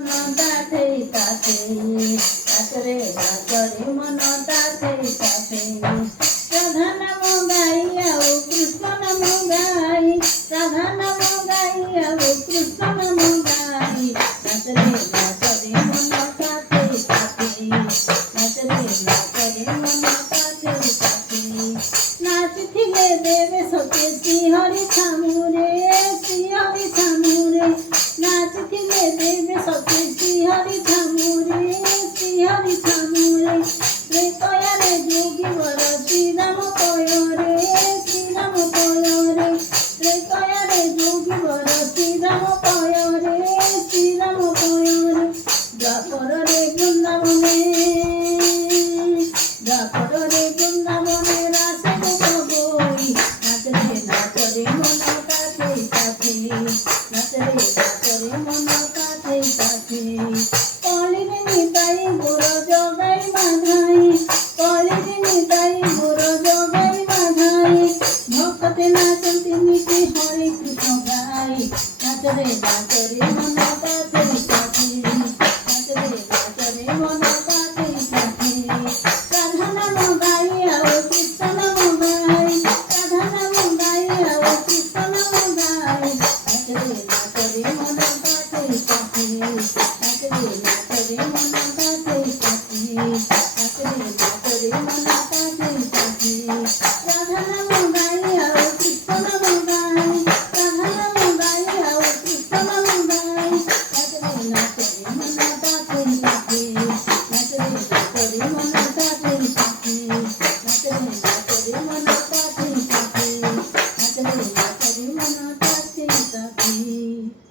মন তাতেই তাতে নাচরে নাচরে মন তাতেই তাতে রাধা নাম গাইয়া ও কৃষ্ণ নাম গাই রাধা নাম গাইয়া ও কৃষ্ণ নাম গাই নাচরে নাচরে মন তাতেই তাতে নাচরে নাচরে মন তাতেই তাতে নাচিলে দেবে সতে শ্রীহরি ছামুরে শ্রীহরি ছামুরে নাচিলে দেবে সতে শ্রীহরি ছামুরে শ্রীহরি ছামুরে রে কয়ারে যোগী বর শ্রীরাম কয়রে শ্রীরাম কয়রে রে কয়ারে যোগী বর শ্রীরাম কয়রে শ্রীরাম কয়রে দ্বাপরে বৃন্দাবনে দ্বাপরে বৃন্দাবনে রাসে বই নাচরে নাচরে মন কাছে কাছে নাচরে নাচরে মন কাছে কাছে কলির নিতাই গোর জগাই বাধাই কলির নিতাই গোর জগাই বাধাই ভক্তে নাচন্তি নিতে হরে কৃষ্ণ গাই নাচরে নাচরে মন কাছে কাছে নাচরে নাচরে মন কাছে কাছে রাধা নাম গাইয়া ও কৃষ্ণ নাম গাই রাধা নাম গাইয়া ও কৃষ্ণ নাম গাই নাচরে নাচরে মন কাছে কাছে নাচরে নাচরে মন কাছে কাছে নাচরে নাচরে মন কাছে কাছে রাধা নাম গাইয়া ও কৃষ্ণ নাম গাই রাধা নাম গাইয়া ও কৃষ্ণ নাম গাই নাচরে নাচরে মন কাছে কাছে নাচরে নাচরে মন কাছে কাছে নাচরে নাচরে মন কাছে কাছে নাচরে নাচরে মন কাছে কাছে।